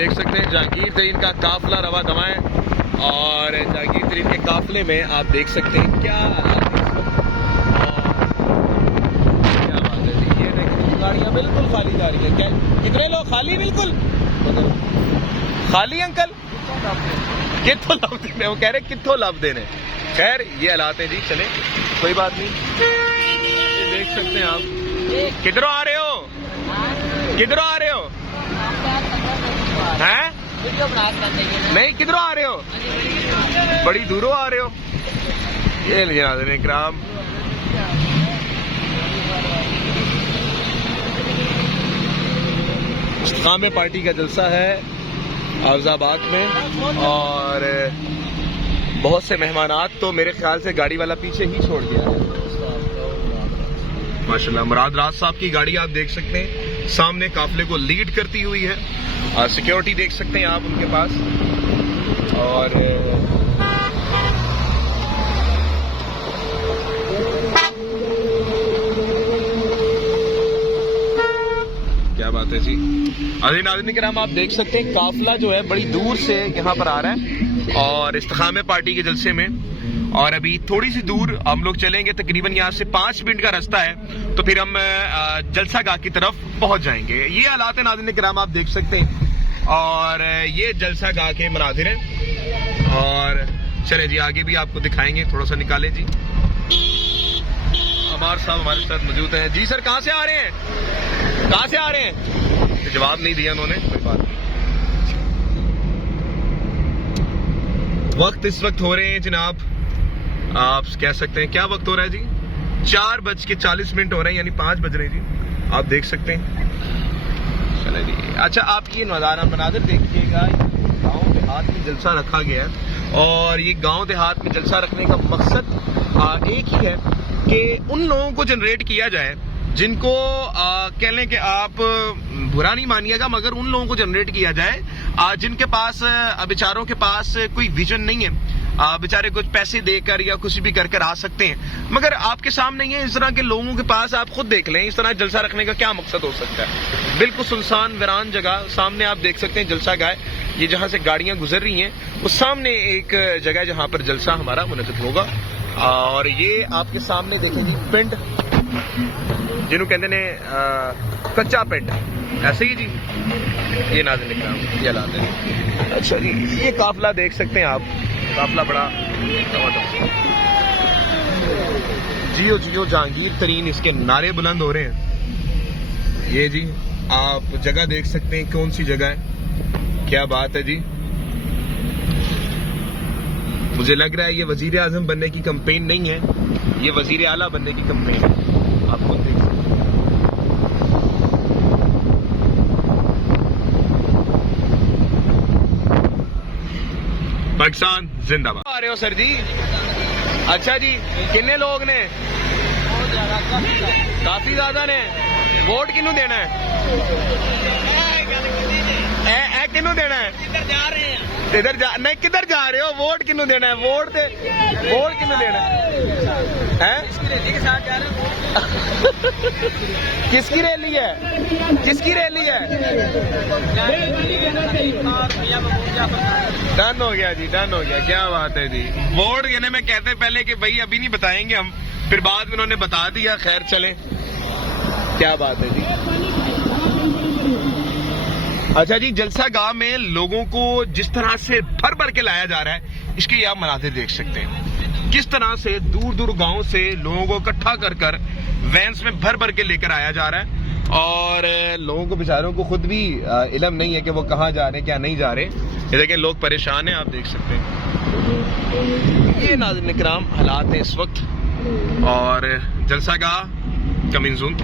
देख सकते हैं जहांगीर तरीन का काफिला रवा दवाएं और जहांगीर तरीन के काफिले में आप देख सकते हैं क्या बात है जी। ये देखिए गाड़ियाँ बिल्कुल खाली जा रही है। क्या कितने लोग खाली? बिल्कुल खाली अंकल। कितों लाभ देने? वो कह रहे कितों लाभ देने। खैर ये हालात हैं जी, चले कोई बात नहीं। ये देख सकते हैं आप। किधरों आ रहे हो? किधरों आ रहे हो? हैं? नहीं, किधरों आ रहे हो? बड़ी दूरों आ रहे हो। ये नाज़रीन इकराम इस्तिकामे पार्टी का जलसा है फैज़ाबाद में और बहुत से मेहमानात तो मेरे ख्याल से गाड़ी वाला पीछे ही छोड़ दिया है। माशाल्लाह मुराद राज साहब की गाड़ी आप देख सकते हैं सामने काफिले को लीड करती हुई है। सिक्योरिटी देख सकते हैं आप उनके पास। और क्या बात है जी। नाज़रीन किराम आप देख सकते हैं काफिला जो है बड़ी दूर से यहाँ पर आ रहा है और इस्तिकामे पार्टी के जलसे में। और अभी थोड़ी सी दूर हम लोग चलेंगे, तकरीबन यहाँ से 5 मिनट का रास्ता है, तो फिर हम जलसा गाह की तरफ पहुंच जाएंगे। ये हालात है नाज़रीन किराम आप देख सकते हैं और ये जलसा गाह के मनाज़िर हैं। और चले जी आगे भी आपको दिखाएंगे, थोड़ा सा निकालें जी। अमार साहब हमारे साथ मौजूद हैं। जी सर, कहाँ से आ रहे हैं? कहाँ से आ रहे हैं? जवाब नहीं दिया उन्होंने, कोई बात नहीं। वक्त इस वक्त हो रहे हैं जनाब, आप कह सकते हैं क्या वक्त हो रहा है जी? 4:40 हो रहे हैं, यानी 5 बज रहे हैं जी। आप देख सकते हैं। चले जी। अच्छा, आप ये मनाज़िर देखिएगा। गांव देहात में जलसा रखा गया है और ये गांव देहात में जलसा रखने का मकसद एक ही है कि उन लोगों को जनरेट किया जाए जिनको कह लें कि आप बुरा नहीं मानिएगा, मगर उन लोगों को जनरेट किया जाए जिनके पास बेचारों के पास कोई विजन नहीं है। बेचारे कुछ पैसे देकर या कुछ भी कर आ सकते हैं, मगर आपके सामने ही है इस तरह के लोगों के पास। आप खुद देख लें इस तरह जलसा रखने का क्या मकसद हो सकता है। बिल्कुल सुनसान वीरान जगह सामने आप देख सकते हैं जलसा गाह। ये जहाँ से गाड़ियां गुजर रही हैं उस सामने एक जगह जहाँ पर जलसा हमारा मुनक़िद होगा। और ये आपके सामने देखें जी पिंड जिन्हों कहते ने कच्चा पिंड, ऐसे ही जी। ये नाज़रीन इकराम ये हालात है। अच्छा जी, ये काफिला देख सकते हैं आप, काफिला बड़ा जियो जियो जहांगीर तरीन इसके नारे बुलंद हो रहे हैं। ये जी आप जगह देख सकते हैं, कौन सी जगह है, क्या बात है जी। मुझे लग रहा है ये वजीर आजम बनने की कैंपेन नहीं है, ये वजीर आला बनने की कैंपेन है। आप खुद देख सकते हैं। पाकिस्तान जिंदाबाद। आ रहे हो सर जी? अच्छा जी, कितने लोग ने? काफी ज्यादा ने। वोट किन्नू देना है? किन्नू देना है? इधर जा नहीं, किधर जा रहे हो? वोट किन्नू देना है? वोट किन्नू देना है? किसकी रैली है? किसकी रैली है? डन हो गया जी, डन हो गया। क्या बात है जी। वोट देने में कहते पहले कि भाई अभी नहीं बताएंगे हम, फिर बाद में उन्होंने बता दिया। खैर चले, क्या बात है जी। अच्छा जी, जलसा गाह में लोगों को जिस तरह से भर भर के लाया जा रहा है, इसके आप मनाज़िर देख सकते हैं। किस तरह से दूर दूर गांव से लोगों को इकट्ठा कर वैन्स में भर भर के लेकर आया जा रहा है। और लोगों को बेचारों को खुद भी इल्म नहीं है कि वो कहाँ जा रहे हैं, क्या नहीं जा रहे। ये देखें, लोग परेशान हैं, आप देख सकते हैं। ये नाज़रीन इकराम हालात हैं इस वक्त और जलसा गाह कमिंग सून।